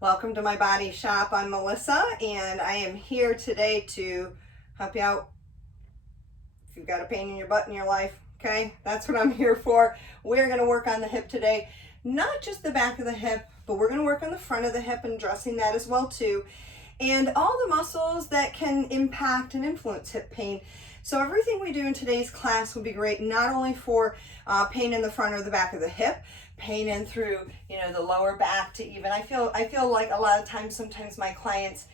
Welcome to my body shop. I'm Melissa and I am here today to help you out if you've got a pain in your butt in your life. Okay, that's what I'm here for. We're going to work on the hip today, not just the back of the hip, but we're going to work on the front of the hip and addressing that as well too, and all the muscles that can impact and influence hip pain. So everything we do in today's class will be great, not only for pain in the front or the back of the hip, pain in through, the lower back to even, I feel like a lot of times, sometimes my clients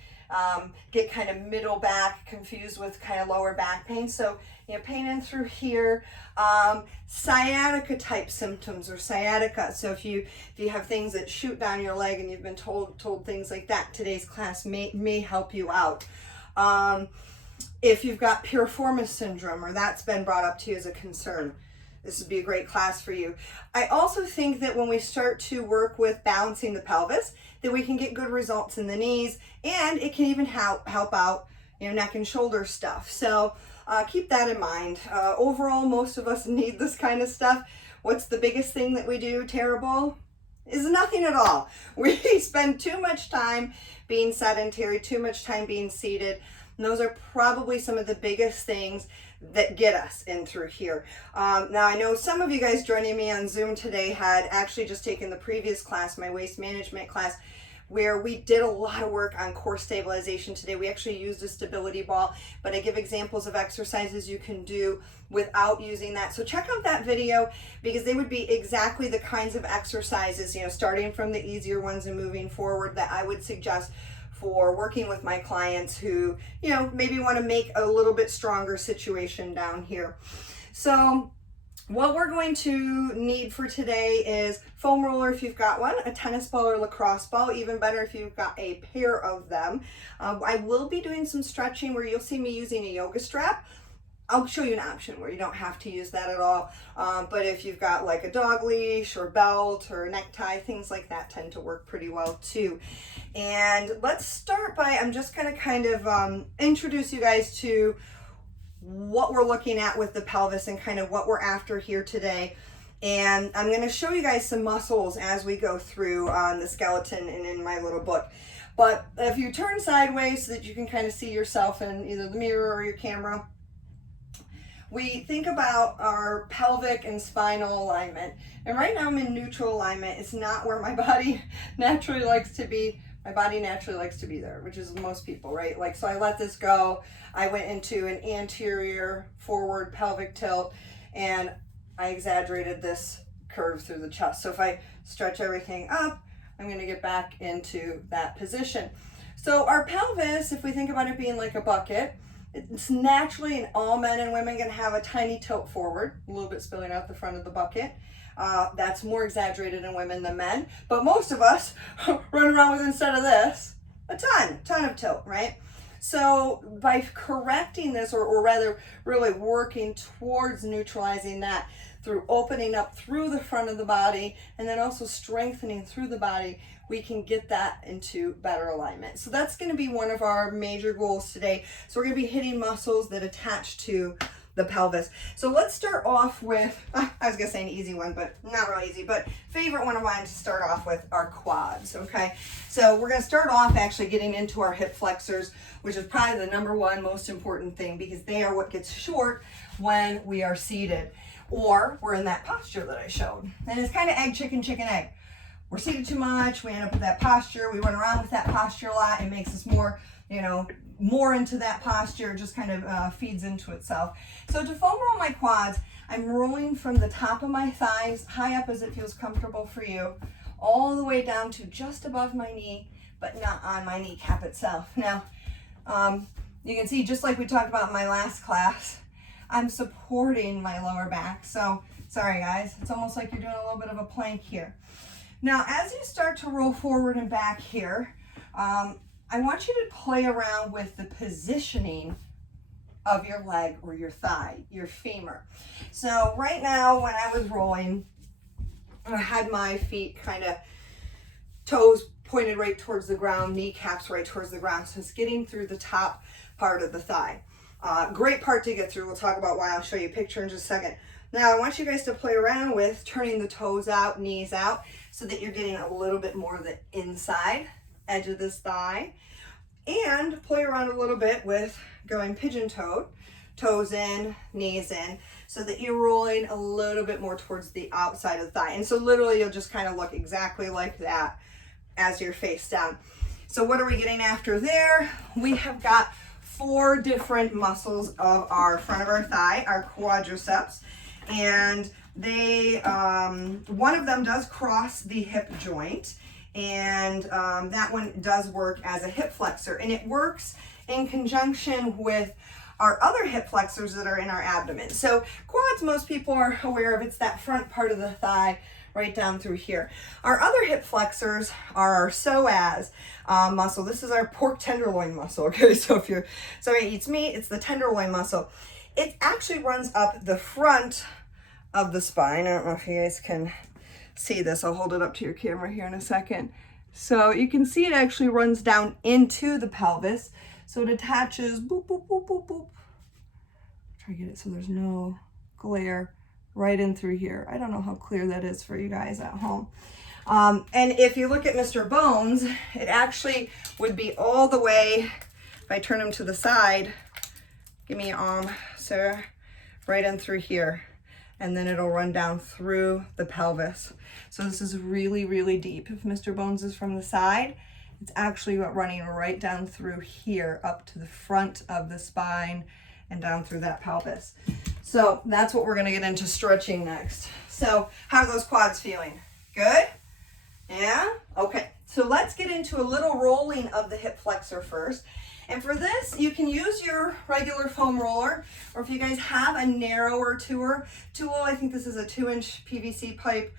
get kind of middle back confused with kind of lower back pain. So, pain in through here, sciatica type symptoms or sciatica. So if you have things that shoot down your leg and you've been told things like that, today's class may help you out. If you've got piriformis syndrome or that's been brought up to you as a concern, this would be a great class for you. I also think that when we start to work with balancing the pelvis, that we can get good results in the knees, and it can even help out, neck and shoulder stuff. So keep that in mind. Overall, most of us need this kind of stuff. What's the biggest thing that we do terrible? Is nothing at all. We spend too much time being sedentary, too much time being seated. And those are probably some of the biggest things that get us in through here. Now I know some of you guys joining me on Zoom today had actually just taken the previous class, my waist management class, where we did a lot of work on core stabilization today. We actually used a stability ball, but I give examples of exercises you can do without using that. So check out that video because they would be exactly the kinds of exercises, starting from the easier ones and moving forward, that I would suggest for working with my clients who, maybe want to make a little bit stronger situation down here. So what we're going to need for today is foam roller if you've got one, a tennis ball or lacrosse ball, even better if you've got a pair of them. I will be doing some stretching where you'll see me using a yoga strap. I'll show you an option where you don't have to use that at all. But if you've got like a dog leash or belt or necktie, things like that tend to work pretty well too. And let's start by, I'm just going to kind of introduce you guys to what we're looking at with the pelvis and kind of what we're after here today. And I'm going to show you guys some muscles as we go through on the skeleton and in my little book. But if you turn sideways so that you can kind of see yourself in either the mirror or your camera, we think about our pelvic and spinal alignment. And right now I'm in neutral alignment. It's not where my body naturally likes to be. My body naturally likes to be there, which is most people, right? So I let this go. I went into an anterior forward pelvic tilt and I exaggerated this curve through the chest. So if I stretch everything up, I'm going to get back into that position. So our pelvis, if we think about it being like a bucket, it's naturally in all men and women going to have a tiny tilt forward, a little bit spilling out the front of the bucket. That's more exaggerated in women than men, but most of us run around with, instead of this, a ton of tilt, right? So by correcting this, or rather really working towards neutralizing that through opening up through the front of the body and then also strengthening through the body, we can get that into better alignment. So that's going to be one of our major goals today. So we're going to be hitting muscles that attach to the pelvis. So let's start off with, I was going to say an easy one, but not really easy, but favorite one of mine to start off with are quads, okay? So we're going to start off actually getting into our hip flexors, which is probably the number one most important thing because they are what gets short when we are seated or we're in that posture that I showed. And it's kind of egg, chicken, egg. We're seated too much, we end up with that posture, we run around with that posture a lot, it makes us more, more into that posture, just kind of feeds into itself. So to foam roll my quads, I'm rolling from the top of my thighs, high up as it feels comfortable for you, all the way down to just above my knee, but not on my kneecap itself. Now, you can see, just like we talked about in my last class, I'm supporting my lower back. So, sorry guys, it's almost like you're doing a little bit of a plank here. Now, as you start to roll forward and back here, I want you to play around with the positioning of your leg or your thigh, your femur. So right now, when I was rolling, I had my feet kind of toes pointed right towards the ground, kneecaps right towards the ground. So it's getting through the top part of the thigh. Great part to get through. We'll talk about why. I'll show you a picture in just a second. Now I want you guys to play around with turning the toes out, knees out, so that you're getting a little bit more of the inside edge of this thigh, and play around a little bit with going pigeon-toed, toes in, knees in, so that you're rolling a little bit more towards the outside of the thigh. And so literally you'll just kind of look exactly like that as you're face down. So what are we getting after there? We have got 4 different muscles of our front of our thigh, our quadriceps, and they, one of them does cross the hip joint, and that one does work as a hip flexor, and it works in conjunction with our other hip flexors that are in our abdomen. So quads, most people are aware of, it's that front part of the thigh right down through here. Our other hip flexors are our psoas muscle. This is our pork tenderloin muscle, okay? So if somebody eats meat, it's the tenderloin muscle. It actually runs up the front of the spine. I don't know if you guys can see this. I'll hold it up to your camera here in a second. So you can see it actually runs down into the pelvis. So it attaches, boop, boop, boop, boop, boop. Try to get it so there's no glare, right in through here. I don't know how clear that is for you guys at home. And if you look at Mr. Bones, it actually would be all the way, if I turn him to the side, give me your arm, sir, right in through here. And then it'll run down through the pelvis. So this is really, really deep. If Mr. Bones is from the side, it's actually running right down through here, up to the front of the spine and down through that pelvis. So that's what we're gonna get into stretching next. So how are those quads feeling? Good? Yeah? Okay, so let's get into a little rolling of the hip flexor first. And for this, you can use your regular foam roller, or if you guys have a narrower tool, I think this is a 2-inch PVC pipe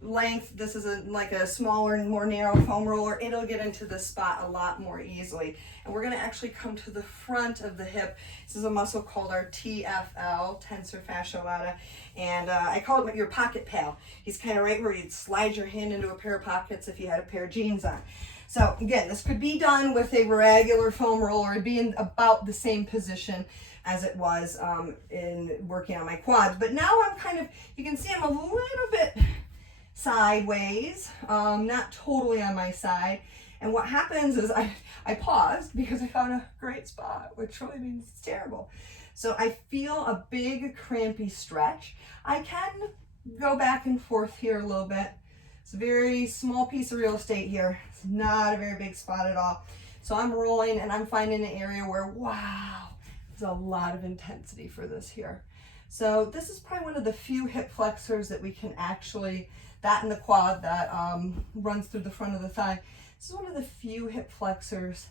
length. This is like a smaller and more narrow foam roller. It'll get into this spot a lot more easily. And we're gonna actually come to the front of the hip. This is a muscle called our TFL, tensor fasciae lata, and I call it your pocket pal. He's kind of right where you'd slide your hand into a pair of pockets if you had a pair of jeans on. So again, this could be done with a regular foam roller. It'd be in about the same position as it was in working on my quads. But now I'm kind of, you can see I'm a little bit sideways, not totally on my side. And what happens is I paused because I found a great spot, which really means it's terrible. So I feel a big crampy stretch. I can go back and forth here a little bit. It's a very small piece of real estate here. It's not a very big spot at all. So I'm rolling and I'm finding an area where, wow, there's a lot of intensity for this here. So this is probably one of the few hip flexors that we can actually, that in the quad that runs through the front of the thigh. This is one of the few hip flexors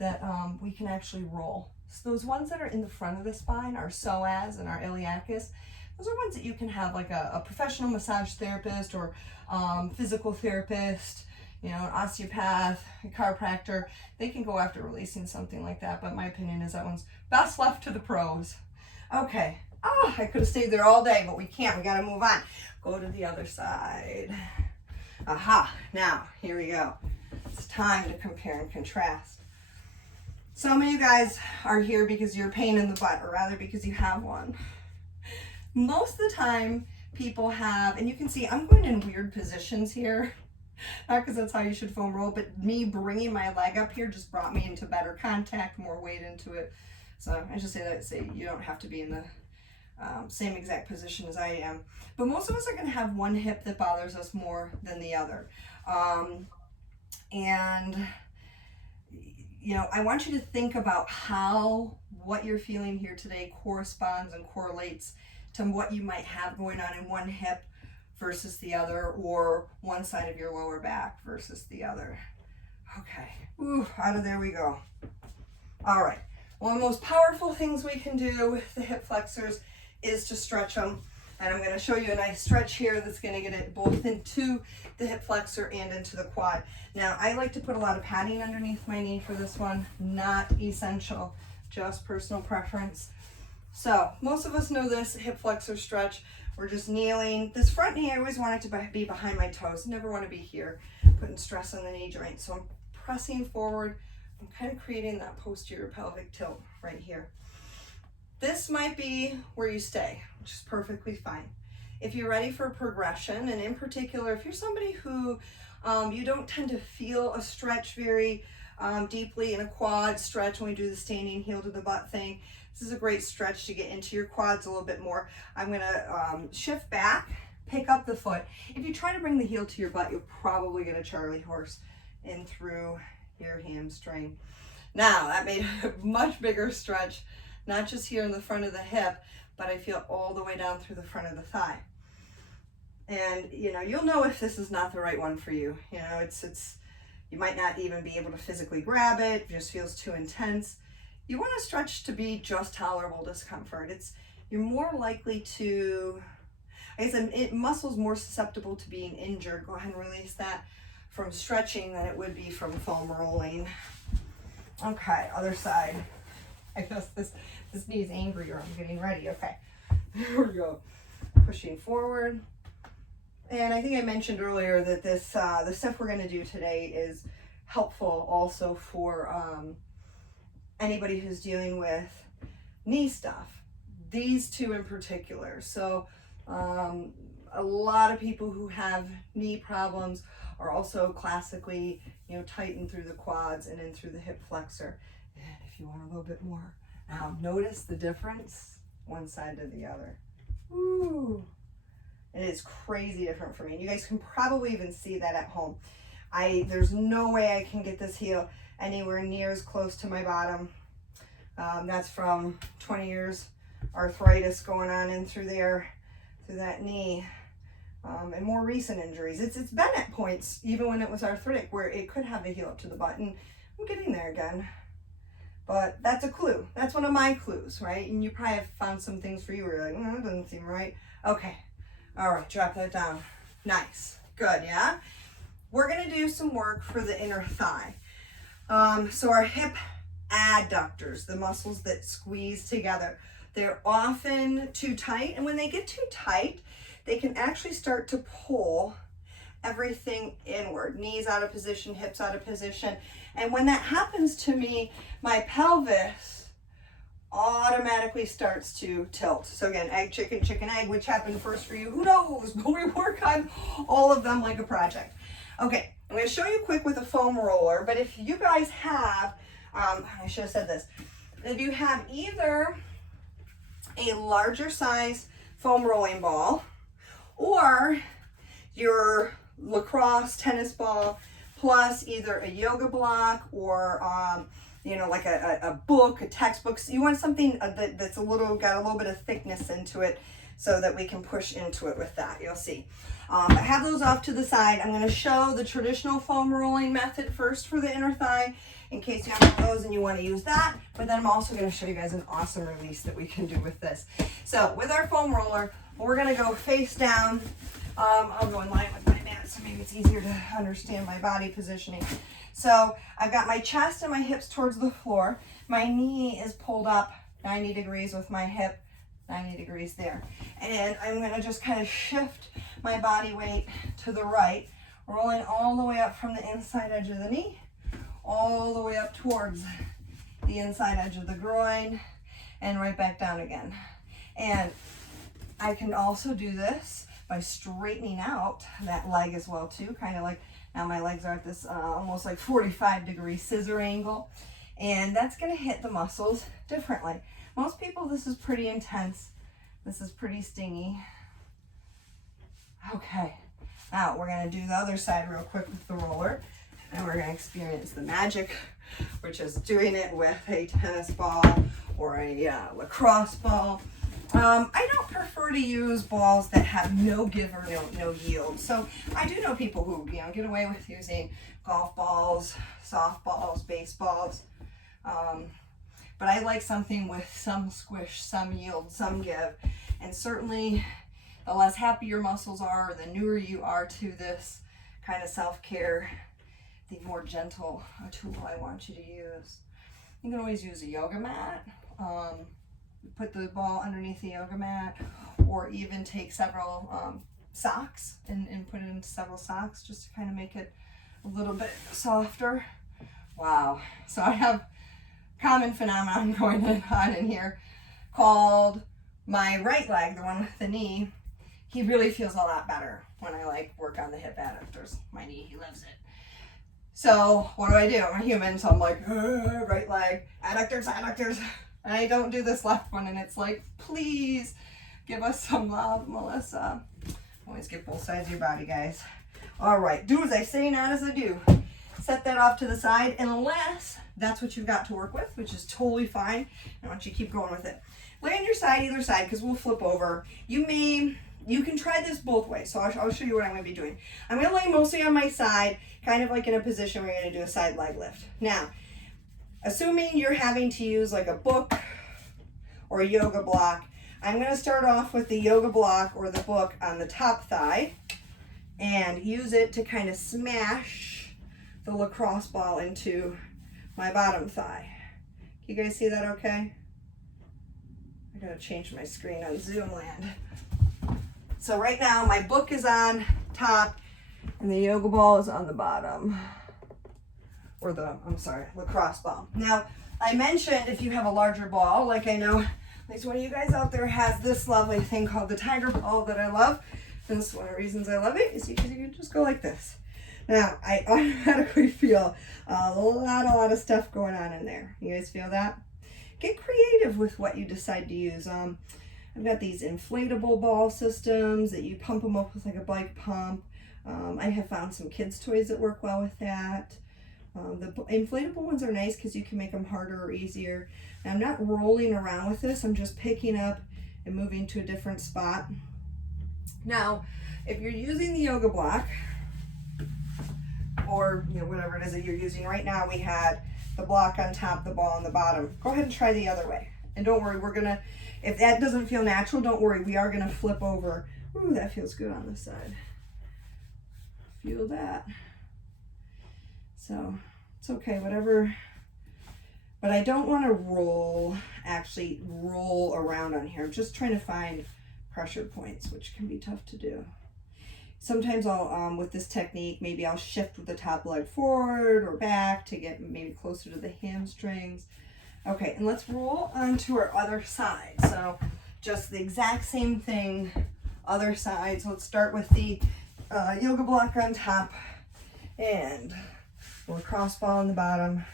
that we can actually roll. So those ones that are in the front of the spine, our psoas and our iliacus, those are ones that you can have like a professional massage therapist or physical therapist, you know, an osteopath, a chiropractor. They can go after releasing something like that, but my opinion is that one's best left to the pros. Okay, I could have stayed there all day, but we can't, we gotta move on. Go to the other side. Aha, now, here we go. It's time to compare and contrast. Some of you guys are here because you're a pain in the butt, or rather because you have one. Most of the time, people have, and you can see I'm going in weird positions here, not because that's how you should foam roll, but me bringing my leg up here just brought me into better contact, more weight into it. So I just say you don't have to be in the same exact position as I am. But most of us are going to have one hip that bothers us more than the other. And, you know, I want you to think about how what you're feeling here today corresponds and correlates to what you might have going on in one hip versus the other, or one side of your lower back versus the other. Okay, ooh, out of there we go. All right, one of the most powerful things we can do with the hip flexors is to stretch them. And I'm going to show you a nice stretch here that's going to get it both into the hip flexor and into the quad. Now, I like to put a lot of padding underneath my knee for this one. Not essential, just personal preference. So most of us know this hip flexor stretch. We're just kneeling. This front knee, I always want it to be behind my toes. Never want to be here, putting stress on the knee joint. So I'm pressing forward. I'm kind of creating that posterior pelvic tilt right here. This might be where you stay, which is perfectly fine. if you're ready for progression, and in particular, if you're somebody who you don't tend to feel a stretch very deeply in a quad stretch when we do the standing heel to the butt thing, this is a great stretch to get into your quads a little bit more. I'm gonna shift back, pick up the foot. If you try to bring the heel to your butt, you'll probably get a Charlie horse in through your hamstring. Now, that made a much bigger stretch, not just here in the front of the hip, but I feel all the way down through the front of the thigh. And you'll know if this is not the right one for you. It's you might not even be able to physically grab it. It just feels too intense. You want a stretch to be just tolerable discomfort. You're more likely to, I guess, muscle's more susceptible to being injured. Go ahead and release that from stretching than it would be from foam rolling. Okay, other side. I guess this knee's angry, or I'm getting ready. Okay, here we go. Pushing forward. And I think I mentioned earlier that this the stuff we're going to do today is helpful also for anybody who's dealing with knee stuff. These two in particular. So a lot of people who have knee problems are also classically, tightened through the quads and in through the hip flexor. And if you want a little bit more, now notice the difference one side to the other. Ooh. It is crazy different for me. And you guys can probably even see that at home. There's no way I can get this heel anywhere near as close to my bottom. That's from 20 years arthritis going on in through there, through that knee, and more recent injuries. It's been at points, even when it was arthritic, where it could have the heel up to the butt. And I'm getting there again. But that's a clue. That's one of my clues, right? And you probably have found some things for you where you're like, that doesn't seem right. Okay. All right, drop that down. Nice. Good, yeah? We're going to do some work for the inner thigh. So our hip adductors, the muscles that squeeze together, they're often too tight. And when they get too tight, they can actually start to pull everything inward. Knees out of position, hips out of position. And when that happens to me, my pelvis automatically starts to tilt. So again, egg, chicken, chicken, egg, which happened first for you, who knows? But we work on all of them like a project. Okay, I'm going to show you quick with a foam roller, but if you guys have, I should have said this, if you have either a larger size foam rolling ball or your lacrosse tennis ball plus either a yoga block or like a book, a textbook. So you want something that's got a little bit of thickness into it so that we can push into it with that. You'll see. I have those off to the side. I'm going to show the traditional foam rolling method first for the inner thigh in case you have those and you want to use that. But then I'm also going to show you guys an awesome release that we can do with this. So with our foam roller, we're going to go face down. I'll go in line with my mat so maybe it's easier to understand my body positioning. So I've got my chest and my hips towards the floor. My knee is pulled up 90 degrees with my hip 90 degrees there. And I'm going to just kind of shift my body weight to the right, rolling all the way up from the inside edge of the knee, all the way up towards the inside edge of the groin, and right back down again. And I can also do this by straightening out that leg as well too, kind of like now my legs are at this almost like 45-degree scissor angle, and that's going to hit the muscles differently. Most people, this is pretty intense. This is pretty stingy. Okay, now we're going to do the other side real quick with the roller, and we're going to experience the magic, which is doing it with a tennis ball or a lacrosse ball. I don't prefer to use balls that have no give or no yield. So I do know people who get away with using golf balls, softballs, baseballs. But I like something with some squish, some yield, some give. And certainly the less happy your muscles are, the newer you are to this kind of self-care, the more gentle a tool I want you to use. You can always use a yoga mat. Put the ball underneath the yoga mat, or even take several socks and put it into several socks just to kind of make it a little bit softer. Wow. So I have common phenomenon going on in here called my right leg, the one with the knee. he really feels a lot better when I like work on the hip adductors. My knee, he loves it. So what do? I'm a human, so I'm like, right leg, adductors, adductors. And I don't do this left one, and it's like, please give us some love, Melissa. Always get both sides of your body, guys. All right, do as I say, not as I do. Set that off to the side, unless that's what you've got to work with, which is totally fine. I want you to keep going with it. Lay on your side, either side, because we'll flip over. You can try this both ways, so I'll show you what I'm going to be doing. I'm going to lay mostly on my side, kind of like in a position where you're going to do a side leg lift. Now, assuming you're having to use like a book or a yoga block, I'm going to start off with the yoga block or the book on the top thigh and use it to kind of smash the lacrosse ball into my bottom thigh. Can you guys see that okay? I gotta change my screen on Zoom land. So right now my book is on top and the yoga ball is on the bottom. Or lacrosse ball. Now, I mentioned if you have a larger ball, like I know at least one of you guys out there has this lovely thing called the tiger ball that I love. And this is one of the reasons I love it, is because you can just go like this. Now, I automatically feel a lot of stuff going on in there. You guys feel that? Get creative with what you decide to use. I've got these inflatable ball systems that you pump them up with like a bike pump. I have found some kids' toys that work well with that. The inflatable ones are nice because you can make them harder or easier. Now, I'm not rolling around with this. I'm just picking up and moving to a different spot. Now, if you're using the yoga block, or whatever it is that you're using right now, we had the block on top, the ball on the bottom. Go ahead and try the other way. And don't worry, if that doesn't feel natural, don't worry, we are gonna flip over. Ooh, that feels good on this side. Feel that. So it's okay, whatever. But I don't want to actually roll around on here. I'm just trying to find pressure points, which can be tough to do. Sometimes I'll, with this technique, maybe I'll shift with the top leg forward or back to get maybe closer to the hamstrings. Okay, and let's roll onto our other side. So just the exact same thing, other side. So let's start with the yoga block on top and lacrosse ball on the bottom.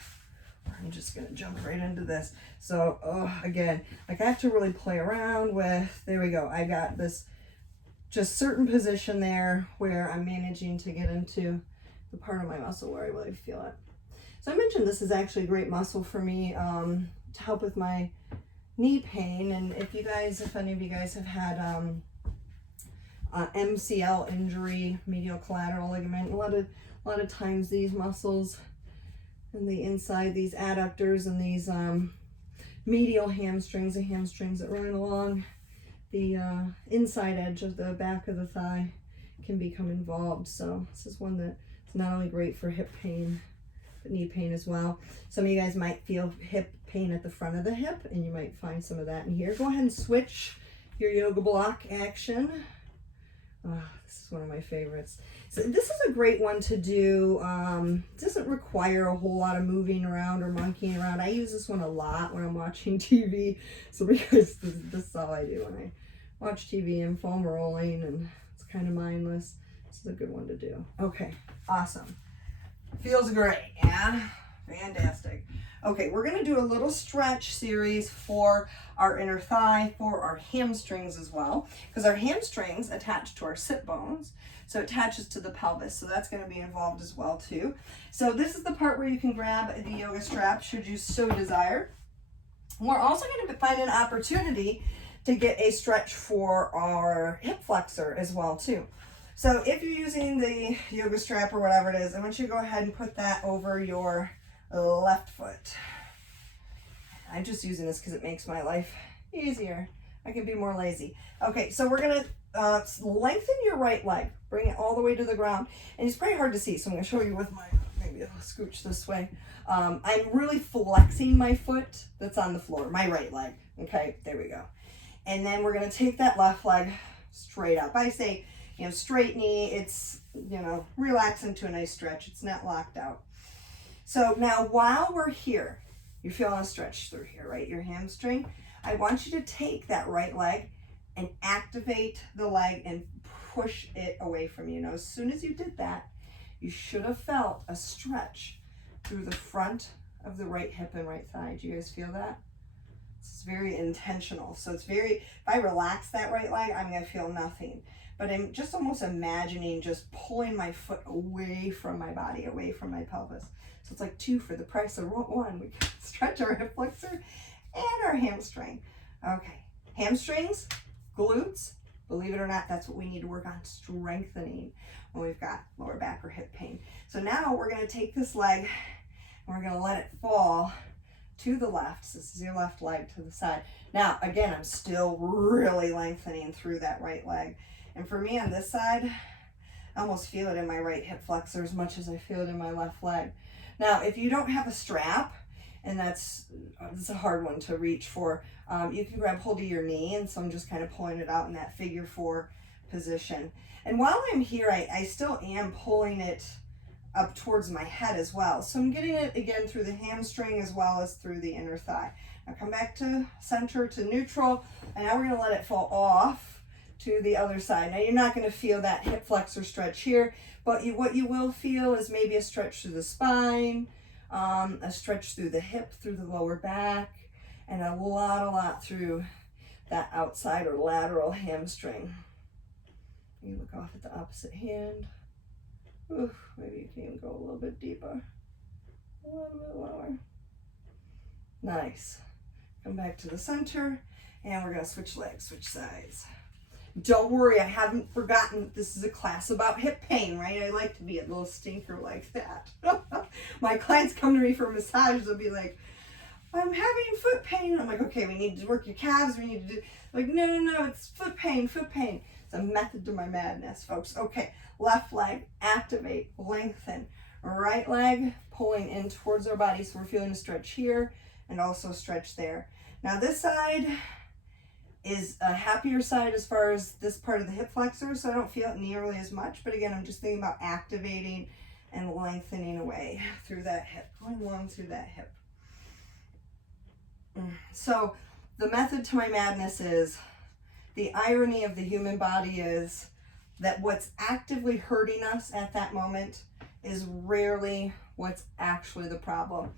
I'm just gonna jump right into this. So again, like I have to really play around with, there we go. I got this just certain position there where I'm managing to get into the part of my muscle where I really feel it. So I mentioned this is actually a great muscle for me to help with my knee pain. And if any of you guys have had MCL injury, medial collateral ligament, a lot of times these muscles and the inside, these adductors and these medial hamstrings, the hamstrings that run along the inside edge of the back of the thigh can become involved. So this is one that's not only great for hip pain, but knee pain as well. Some of you guys might feel hip pain at the front of the hip, and you might find some of that in here. Go ahead and switch your yoga block action. This is one of my favorites. So this is a great one to do. It doesn't require a whole lot of moving around or monkeying around. I use this one a lot when I'm watching TV. So because this is all I do when I watch TV and foam rolling, and it's kind of mindless. This is a good one to do. Okay, awesome. Feels great, yeah? Fantastic. Okay, we're gonna do a little stretch series for our inner thigh, for our hamstrings as well, because our hamstrings attach to our sit bones, so it attaches to the pelvis, so that's gonna be involved as well too. So this is the part where you can grab the yoga strap should you so desire. We're also gonna find an opportunity to get a stretch for our hip flexor as well too. So if you're using the yoga strap or whatever it is, I want you to go ahead and put that over your left foot. I'm just using this because it makes my life easier. I can be more lazy. Okay, so we're gonna lengthen your right leg, bring it all the way to the ground, and it's pretty hard to see, so I'm gonna show you with my, maybe I'll scooch this way. I'm really flexing my foot that's on the floor, my right leg. Okay, there we go. And then we're gonna take that left leg straight up. I say, straight knee, it's, relax into a nice stretch. It's not locked out. So now while we're here, you're feeling a stretch through here, right? Your hamstring. I want you to take that right leg and activate the leg and push it away from you. Now, as soon as you did that, you should have felt a stretch through the front of the right hip and right thigh. Do you guys feel that? It's very intentional. So it's very, if I relax that right leg, I'm going to feel nothing. But I'm just almost imagining just pulling my foot away from my body, away from my pelvis. So it's like 2 for the price of 1. We can stretch our hip flexor and our hamstring. Okay, hamstrings, glutes, believe it or not, that's what we need to work on strengthening when we've got lower back or hip pain. So now we're going to take this leg and we're going to let it fall to the left. So this is your left leg to the side. Now, again, I'm still really lengthening through that right leg. And for me on this side, I almost feel it in my right hip flexor as much as I feel it in my left leg. Now, if you don't have a strap, and that's a hard one to reach for, you can grab hold of your knee, and so I'm just kind of pulling it out in that figure 4 position. And while I'm here, I still am pulling it up towards my head as well. So I'm getting it again through the hamstring as well as through the inner thigh. Now come back to center, to neutral, and now we're going to let it fall off to the other side. Now you're not going to feel that hip flexor stretch here, but what you will feel is maybe a stretch through the spine, a stretch through the hip, through the lower back, and a lot through that outside or lateral hamstring. You look off at the opposite hand. Oof, maybe you can even go a little bit deeper, a little bit lower. Nice. Come back to the center, and we're going to switch legs, switch sides. Don't worry, I haven't forgotten that this is a class about hip pain, right? I like to be a little stinker like that. My clients come to me for a massage, they'll be like, I'm having foot pain. I'm like, okay, we need to work your calves, we need to do, like, no, it's foot pain. It's a method to my madness, folks. Okay, left leg, activate, lengthen. Right leg, pulling in towards our body, so we're feeling a stretch here and also stretch there. Now this side is a happier side as far as this part of the hip flexor, so I don't feel it nearly as much, but again, I'm just thinking about activating and lengthening away through that hip, going along through that hip. So the method to my madness is, the irony of the human body is that what's actively hurting us at that moment is rarely what's actually the problem.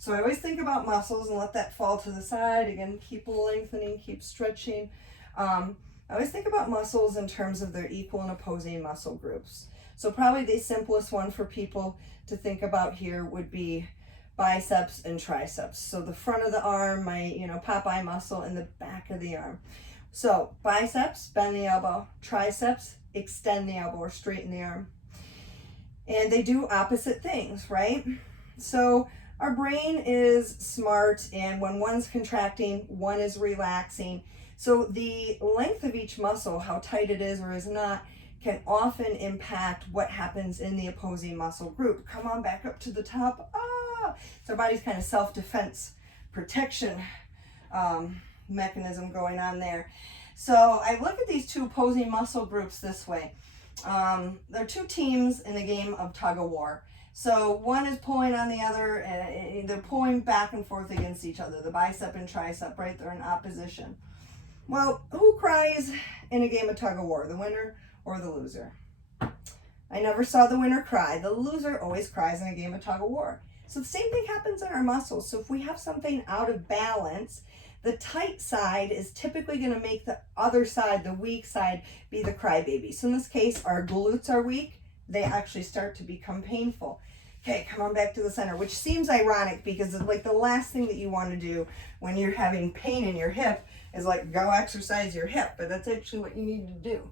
So I always think about muscles and let that fall to the side. Again, keep lengthening, keep stretching. I always think about muscles in terms of their equal and opposing muscle groups. So probably the simplest one for people to think about here would be biceps and triceps. So the front of the arm, my Popeye muscle, and the back of the arm. So biceps, bend the elbow. Triceps, extend the elbow or straighten the arm. And they do opposite things, right? So our brain is smart, and when one's contracting, one is relaxing. So the length of each muscle, how tight it is or is not, can often impact what happens in the opposing muscle group. Come on back up to the top. So our body's kind of self-defense protection mechanism going on there. So I look at these 2 opposing muscle groups this way. They're 2 teams in a game of tug of war. So one is pulling on the other, and they're pulling back and forth against each other, the bicep and tricep, right? They're in opposition. Well, who cries in a game of tug of war, the winner or the loser? I never saw the winner cry. The loser always cries in a game of tug of war. So the same thing happens in our muscles. So if we have something out of balance, the tight side is typically going to make the other side, the weak side, be the crybaby. So in this case, our glutes are weak. They actually start to become painful. Okay, come on back to the center, which seems ironic because it's like the last thing that you want to do when you're having pain in your hip is like go exercise your hip, but that's actually what you need to do.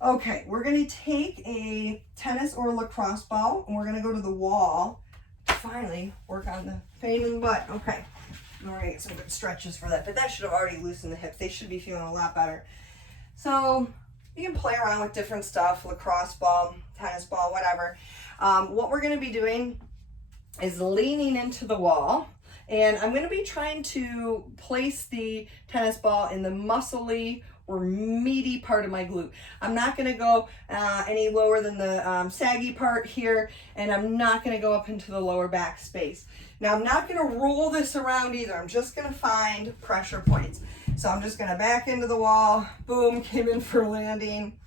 Okay, we're going to take a tennis or lacrosse ball, and we're going to go to the wall to finally work on the pain in the butt. Okay, we're going to get some good stretches for that, but that should have already loosened the hips. They should be feeling a lot better. So you can play around with different stuff, lacrosse ball, tennis ball, whatever. What we're going to be doing is leaning into the wall, and I'm going to be trying to place the tennis ball in the muscly or meaty part of my glute. I'm not going to go any lower than the saggy part here, and I'm not going to go up into the lower back space. Now I'm not going to roll this around either. I'm just going to find pressure points. So I'm just gonna back into the wall, boom, came in for landing.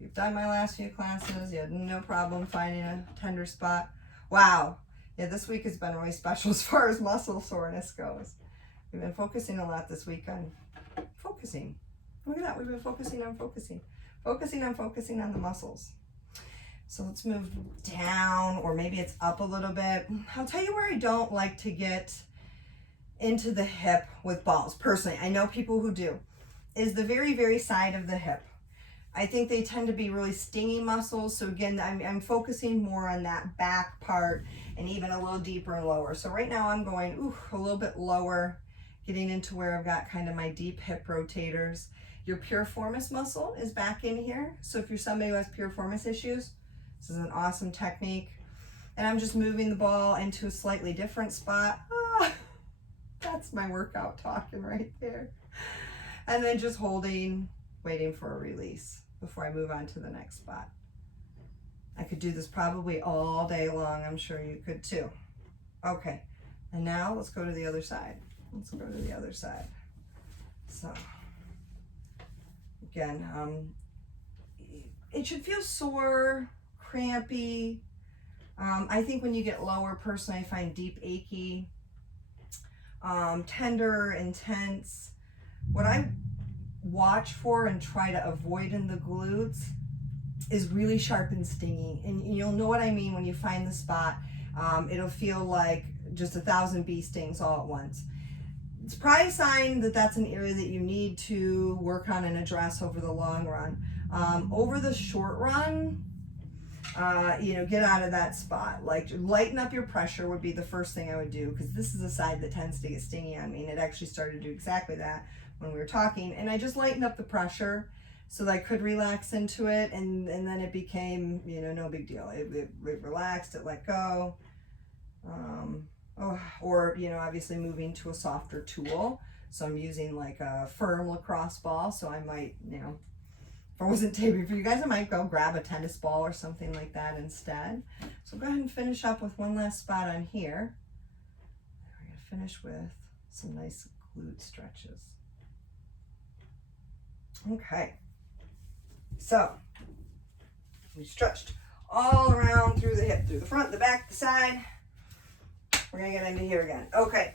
You've done my last few classes, you had no problem finding a tender spot. Wow, yeah, this week has been really special as far as muscle soreness goes. We've been focusing a lot this week on focusing. Look at that, we've been focusing on the muscles. So let's move down, or maybe it's up a little bit. I'll tell you where I don't like to get into the hip with balls. Personally, I know people who do, is the very, very side of the hip. I think they tend to be really stingy muscles. So again, I'm focusing more on that back part and even a little deeper and lower. So right now I'm going a little bit lower, getting into where I've got kind of my deep hip rotators. Your piriformis muscle is back in here. So if you're somebody who has piriformis issues, this is an awesome technique. And I'm just moving the ball into a slightly different spot. That's my workout talking right there. And then just holding, waiting for a release before I move on to the next spot. I could do this probably all day long. I'm sure you could too. Okay, and now let's go to the other side. So, again, it should feel sore, crampy. I think when you get lower, personally, I find deep achy, tender, intense. What I watch for and try to avoid in the glutes is really sharp and stinging. And you'll know what I mean when you find the spot. It'll feel like just 1,000 bee stings all at once. It's probably a sign that that's an area that you need to work on and address over the long run. Over the short run, get out of that spot. Like, lighten up your pressure would be the first thing I would do, because this is a side that tends to get stingy on me, and it actually started to do exactly that when we were talking. And I just lightened up the pressure so that I could relax into it, and then it became, no big deal. It relaxed, it let go. Or obviously moving to a softer tool. So I'm using like a firm lacrosse ball, so I might, if I wasn't taping for you guys, I might go grab a tennis ball or something like that instead. So go ahead and finish up with one last spot on here. We're going to finish with some nice glute stretches. Okay, so we stretched all around through the hip, through the front, the back, the side. We're going to get into here again. Okay,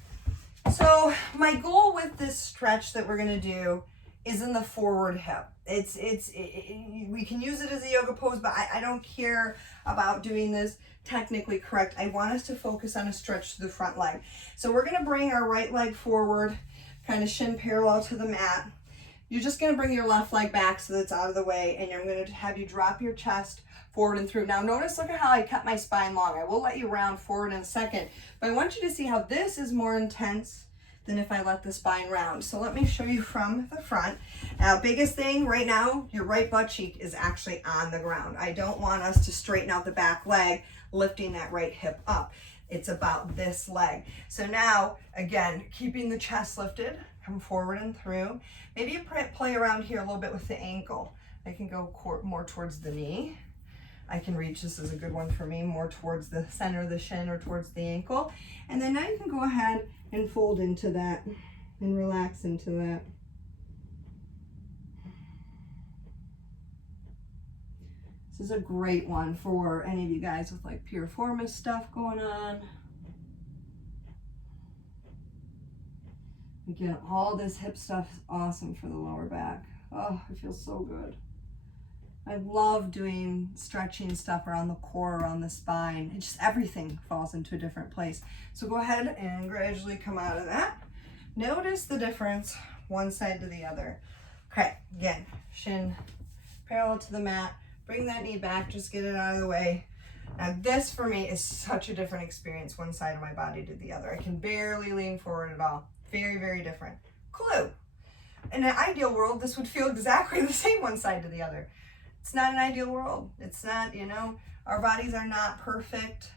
so my goal with this stretch that we're going to do is in the forward hip. We can use it as a yoga pose, but I don't care about doing this technically correct. I want us to focus on a stretch to the front leg. So we're going to bring our right leg forward, kind of shin parallel to the mat. You're just going to bring your left leg back so that it's out of the way, and I'm going to have you drop your chest forward and through. Now notice, look at how I kept my spine long. I will let you round forward in a second, but I want you to see how this is more intense than if I let the spine round. So let me show you from the front. Now, biggest thing right now, your right butt cheek is actually on the ground. I don't want us to straighten out the back leg, lifting that right hip up. It's about this leg. So now, again, keeping the chest lifted, come forward and through. Maybe you play around here a little bit with the ankle. I can go more towards the knee. I can reach, this is a good one for me, more towards the center of the shin or towards the ankle. And then now you can go ahead and fold into that and relax into that. This is a great one for any of you guys with like piriformis stuff going on. Again, all this hip stuff is awesome for the lower back. Oh, it feels so good. I love doing stretching stuff around the core, around the spine. It just, everything falls into a different place. So go ahead and gradually come out of that. Notice the difference, one side to the other. Okay, again, shin parallel to the mat. Bring that knee back, just get it out of the way. Now this for me is such a different experience, one side of my body to the other. I can barely lean forward at all. Very, very different. Clue. In an ideal world, this would feel exactly the same one side to the other. It's not an ideal world. It's not, our bodies are not perfect.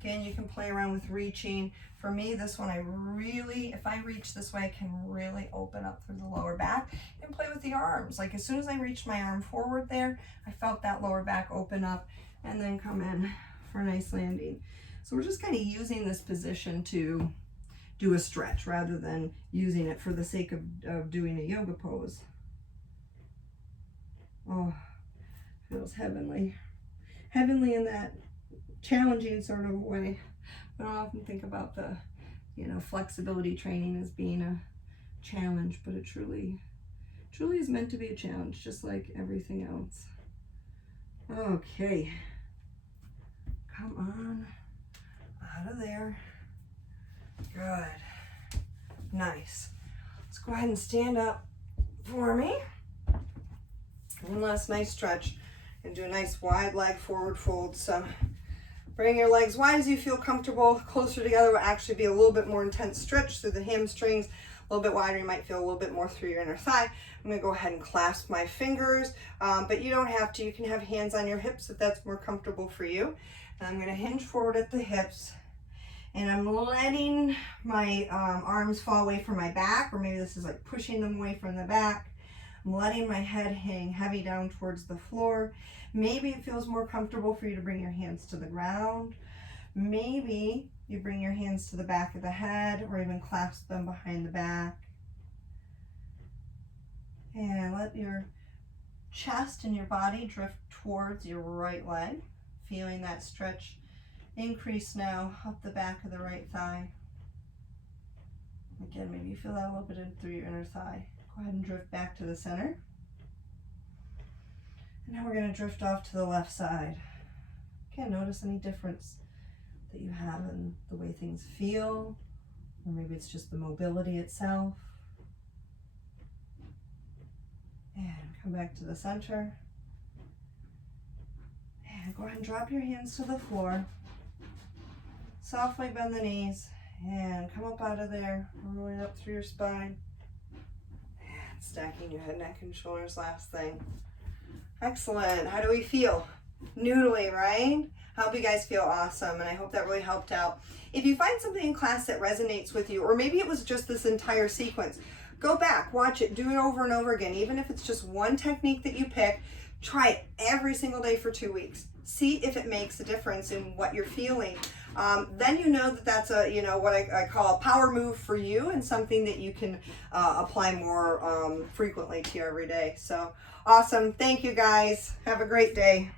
Again, you can play around with reaching. For me, this one, if I reach this way, I can really open up through the lower back and play with the arms. Like as soon as I reached my arm forward there, I felt that lower back open up and then come in for a nice landing. So we're just kind of using this position to do a stretch rather than using it for the sake of doing a yoga pose. Oh, feels heavenly. Heavenly in that challenging sort of way. I don't often think about the, flexibility training as being a challenge, but it truly is meant to be a challenge, just like everything else. Okay. Come on. Out of there. Good. Nice. Let's go ahead and stand up for me. One last nice stretch and do a nice wide leg forward fold. So bring your legs wide as you feel comfortable. Closer together will actually be a little bit more intense stretch through the hamstrings. A little bit wider, you might feel a little bit more through your inner thigh. I'm gonna go ahead and clasp my fingers, but you don't have to. You can have hands on your hips if that's more comfortable for you. And I'm gonna hinge forward at the hips, and I'm letting my arms fall away from my back, or maybe this is like pushing them away from the back. I'm letting my head hang heavy down towards the floor. Maybe it feels more comfortable for you to bring your hands to the ground. Maybe you bring your hands to the back of the head or even clasp them behind the back. And let your chest and your body drift towards your right leg, feeling that stretch increase now up the back of the right thigh. Again, maybe you feel that a little bit in through your inner thigh. Go ahead and drift back to the center. And now we're going to drift off to the left side. Again, notice any difference that you have in the way things feel, or maybe it's just the mobility itself. And come back to the center. And go ahead and drop your hands to the floor. Softly bend the knees and come up out of there, rolling up through your spine. And stacking your head, neck, and shoulders, last thing. Excellent. How do we feel? Noodly, right? I hope you guys feel awesome, and I hope that really helped out. If you find something in class that resonates with you, or maybe it was just this entire sequence, go back, watch it, do it over and over again. Even if it's just one technique that you pick, try it every single day for 2 weeks. See if it makes a difference in what you're feeling. Then you know that that's what I call a power move for you, and something that you can apply more frequently to your everyday. So awesome. Thank you guys. Have a great day.